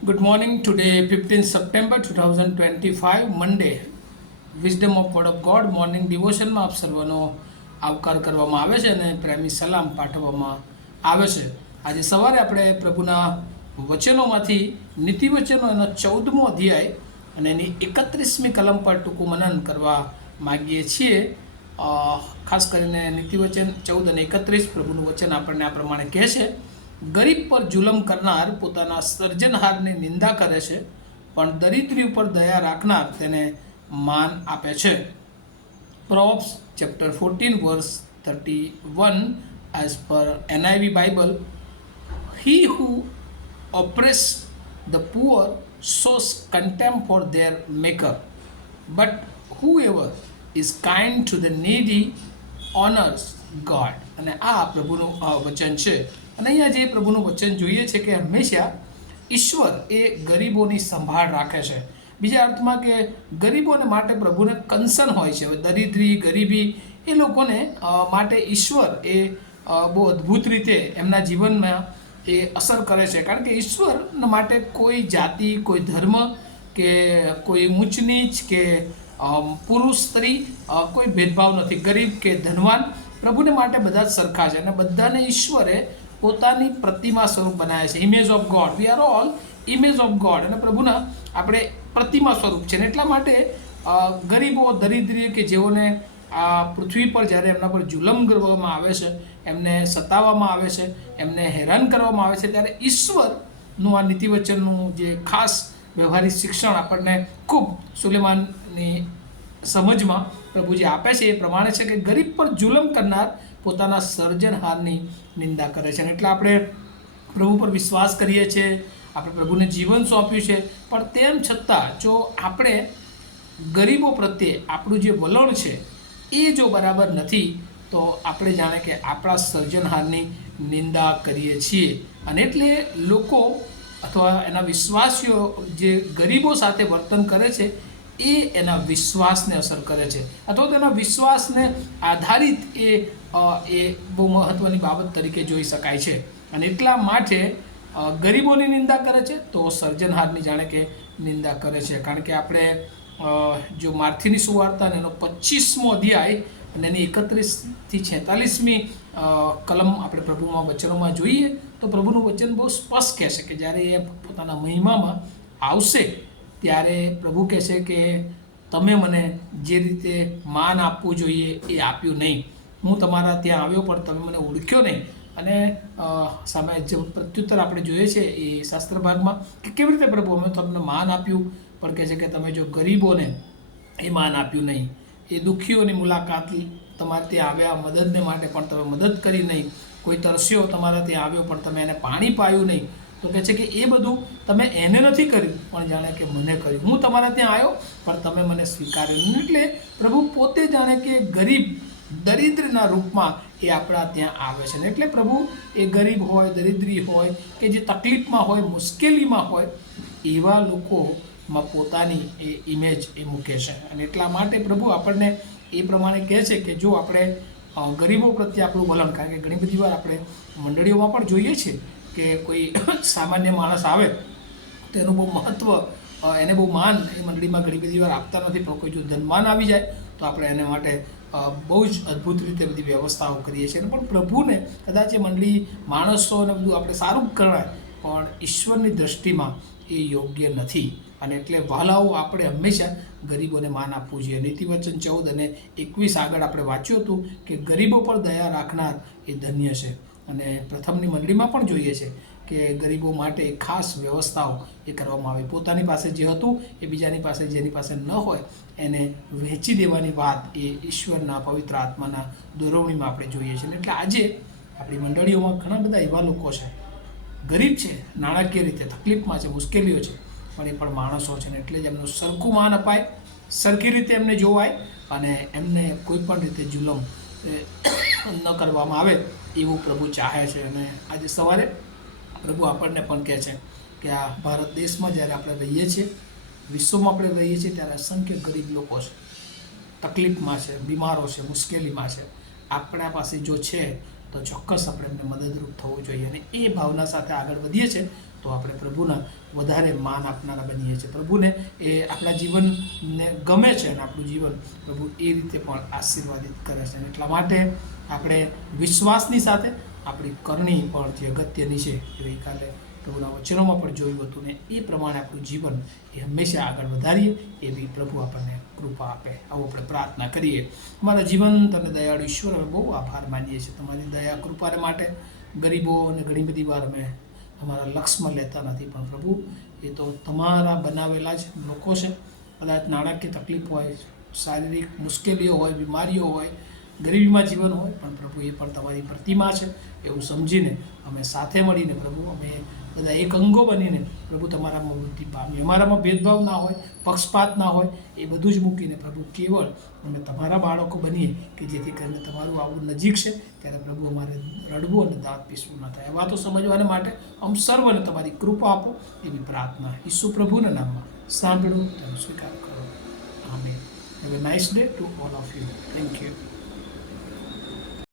Good morning. Today, 15 September 2025, Monday. Wisdom of word of God morning ડિવોશનમાં આપ સર્વનો આવકાર કરવામાં આવે છે અને પ્રેમી સલામ પાઠવવામાં આવે છે આજે સવારે આપણે પ્રભુના વચનોમાંથી નીતિ વચનો એનો ચૌદમો અધ્યાય અને એની એકત્રીસમી કલમ પર ટૂંકું મનન કરવા માગીએ છીએ ખાસ કરીને નીતિ વચન ચૌદ અને એકત્રીસ પ્રભુનું વચન આપણને આ પ્રમાણે કહે છે ગરીબ પર જુલમ કરનાર પોતાના સર્જનહારની નિંદા કરે છે, પણ દરિદ્રી ઉપર દયા રાખનાર તેને માન આપે છે. Proverbs chapter fourteen, verse thirty one, as per NIV Bible. He who who the poor shows contempt for for maker. But whoever is kind to the needy honours God. અને આ પ્રભુનું વચન છે. અને અહીંયા જે પ્રભુનું વચન જોઈએ છે કે હંમેશા ઈશ્વર એ ગરીબોની સંભાળ રાખે છે. બીજા અર્થમાં કે ગરીબોને માટે પ્રભુને કન્સર્ન હોય છે. દરિદ્રી, ગરીબી એ લોકોને માટે ઈશ્વર એ બહુ અદ્ભુત રીતે એમના જીવનમાં એ અસર કરે છે. કારણ કે ઈશ્વર માટે કોઈ જાતિ, કોઈ ધર્મ કે કોઈ ઊંચ નીચ કે પુરુષ, સ્ત્રી કોઈ ભેદભાવ નથી. ગરીબ કે ધનવાન પ્રભુને માટે બધા જ સરખા છે અને બધાને ઈશ્વરે પોતાની પ્રતિમા સ્વરૂપ બનાવે છે. Image of God we are all image of God અને પ્રભુના આપણે પ્રતિમા સ્વરૂપ છે. એટલા માટે ગરીબો દરિદ્રી કે જેઓને આ પૃથ્વી પર જ્યારે એમના પર જુલમ કરવામાં આવે છે, એમને સતાવવામાં આવે છે, એમને હેરાન કરવામાં આવે છે, ત્યારે ઈશ્વરનું આ નીતિવચનનું જે ખાસ વ્યવહારિક શિક્ષણ આપણને ખૂબ સુલેમાનની સમજમાં પ્રભુજી આપે છે. એ પ્રમાણે છે કે ગરીબ પર જુલમ કરનાર પોતાના સર્જનહારની નિંદા કરે છે. અને એટલે આપણે પ્રભુ પર વિશ્વાસ કરીએ છીએ, આપણે પ્રભુને જીવન સોંપ્યું છે. પણ તેમ છતાં, જો આપણે ગરીબો પ્રત્યે આપણું જે વલણ છે, એ જો બરાબર નથી, તો આપણે જાણે કે આપણા સર્જનહારની નિંદા કરીએ છીએ. અને એટલે લોકો અથવા એના વિશ્વાસીઓ જે ગરીબો સાથે વર્તન કરે છે એ એના વિશ્વાસને અસર કરે છે. અથવા તેના વિશ્વાસને આધારિત એ એ બહુ મહત્ત્વની બાબત તરીકે જોઈ શકાય છે. અને એટલા માટે ગરીબોની નિંદા કરે છે તો સર્જનહારની જાણે કે નિંદા કરે છે. કારણ કે આપણે જો માર્થીની સુવાર્તા અને એનો પચીસમો અધ્યાય અને એની એકત્રીસથી છેતાલીસમી કલમ આપણે પ્રભુમાં વચનોમાં જોઈએ, તો પ્રભુનું વચન બહુ સ્પષ્ટ કહેશે કે જ્યારે એ પોતાના મહિમામાં આવશે ત્યારે પ્રભુ કહે છે કે તમે મને જે રીતે માન આપવું જોઈએ એ આપ્યું નહીં. હું તમારા ત્યાં આવ્યો, પણ તમે મને ઓળખ્યો નહીં. અને સામે જે પ્રત્યુત્તર આપણે જોઈએ છે એ શાસ્ત્ર ભાગમાં કે કેવી રીતે પ્રભુ અમે તમને માન આપ્યું? પણ કહે છે કે તમે જો ગરીબોને એ માન આપ્યું નહીં. એ દુઃખીઓની મુલાકાત તમારે ત્યાં આવ્યા મદદને માટે પણ તમે મદદ કરી નહીં. કોઈ તરસ્યો તમારા ત્યાં આવ્યો, પણ તમે એને પાણી પાયું નહીં. તો કહે છે કે એ બધું તમે એને નથી કર્યું, પણ જાણે કે મને કર્યું. હું તમારા ત્યાં આવ્યો, પણ તમે મને સ્વીકાર્યું. એટલે પ્રભુ પોતે જાણે કે ગરીબ, દરિદ્રના રૂપમાં એ આપણા ત્યાં આવે છે. એટલે પ્રભુ એ ગરીબ હોય, દરિદ્રી હોય, કે જે તકલીફમાં હોય, મુશ્કેલીમાં હોય, એવા લોકોમાં પોતાની એ ઇમેજ એ મૂકે છે. અને એટલા માટે પ્રભુ આપણને એ પ્રમાણે કહે છે કે જો આપણે ગરીબો પ્રત્યે આપણું વલણ કારણ કે ઘણી બધી વાર આપણે મંડળીઓમાં પણ જોઈએ છીએ કે કોઈ સામાન્ય માણસ આવે તો એનું બહુ મહત્ત્વ એને બહુ માન એ મંડળીમાં ઘણી બધી વાર આપતા નથી, પણ કોઈ જો ધનમાન આવી જાય, તો આપણે એને માટે બહુ જ અદ્ભુત રીતે બધી વ્યવસ્થાઓ કરીએ છીએ. પણ પ્રભુને કદાચ એ મંડળી માણસોને બધું આપણે સારું ગણાય, પણ ઈશ્વરની દૃષ્ટિમાં એ યોગ્ય નથી. અને એટલે વહાલાઓ આપણે હંમેશા ગરીબોને માન આપવું જોઈએ. નીતિવચન ચૌદ અને એકવીસ આગળ આપણે વાંચ્યું હતું કે ગરીબો પર દયા રાખનાર એ ધન્ય છે. અને પ્રથમની મંડળીમાં પણ જોઈએ છે કે ગરીબો માટે ખાસ વ્યવસ્થાઓ એ કરવામાં આવે. પોતાની પાસે જે હતું એ બીજાની પાસે જેની પાસે ન હોય એને વહેંચી દેવાની વાત એ ઈશ્વરના પવિત્ર આત્માના દોરવણીમાં આપણે જોઈએ છીએ એટલે આજે આપણી મંડળીઓમાં ઘણા બધા એવા લોકો છે. ગરીબ છે, નાણાકીય રીતે તકલીફમાં છે, મુશ્કેલીઓ છે, પણ એ પણ માણસો છે ને એટલે જ એમનું સરખું માન અપાય, સરખી રીતે એમને જોવાય અને એમને કોઈ પણ રીતે જુલમ ન કરવામાં આવે એવું પ્રભુ ચાહે છે અને આજે સવારે પ્રભુ આપણને પણ કહે છે કે આ ભારત દેશમાં જ્યારે આપણે રહીએ છીએ, વિશ્વમાં આપણે રહીએ છીએ, ત્યારે અસંખ્ય ગરીબ લોકો છે, તકલીફમાં છે, બીમારો છે, મુશ્કેલીમાં છે. આપણા પાસે જો છે, તો ચોક્કસ આપણે એમને મદદરૂપ થવું જોઈએ અને એ ભાવના સાથે આગળ વધીએ છીએ. તો આપણે પ્રભુના વધારે માન આપનારા બનીએ છીએ. પ્રભુને એ આપણા જીવનને ગમે છે અને આપણું જીવન પ્રભુ એ રીતે પણ આશીર્વાદિત કરે છે. અને એટલા માટે આપણે વિશ્વાસની સાથે આપણી કરણી પણ જે અગત્યની છે. ગઈકાલે પ્રભુના વચનોમાં પણ જોયું હતું ને એ પ્રમાણે આપણું જીવન એ હંમેશા આગળ વધારીએ એવી પ્રભુ આપણને કૃપા આપે. આવો આપણે પ્રાર્થના કરીએ. અમારા જીવન તમે દયાળુ ઈશ્વર, અમે બહુ આભાર માનીએ છીએ. તમારી દયા કૃપાને માટે ગરીબો અને ઘણી બધી વાર અમે અમારા લક્ષમાં લેતા નથી. પણ પ્રભુ, એ તો તમારા બનાવેલા જ લોકો છે. કદાચ નાણાકીય તકલીફ હોય, શારીરિક મુશ્કેલીઓ હોય, બીમારીઓ હોય ગરીબીમાં જીવન હોય, પણ પ્રભુ એ પણ તમારી પ્રતિમા છે, એવું સમજીને અમે સાથે મળીને પ્રભુ, અમે બધા એક અંગો બનીને પ્રભુ તમારામાં વૃદ્ધિ પામીએ. અમારામાં ભેદભાવ ના હોય, પક્ષપાત ના હોય, એ બધું જ મૂકીને પ્રભુ કેવળ અમે તમારા બાળકો બનીએ કે જેથી કરીને તમારું આવું નજીક છે, ત્યારે પ્રભુ અમારે રડવું અને દાંત પીસવું ના થાય. વાતો સમજવાને માટે અમ સર્વને તમારી કૃપા આપો, એવી પ્રાર્થના ઈસુ પ્રભુના નામમાં સાંભળો તમે સ્વીકાર કરો. આમે have a nice day to all of you thank you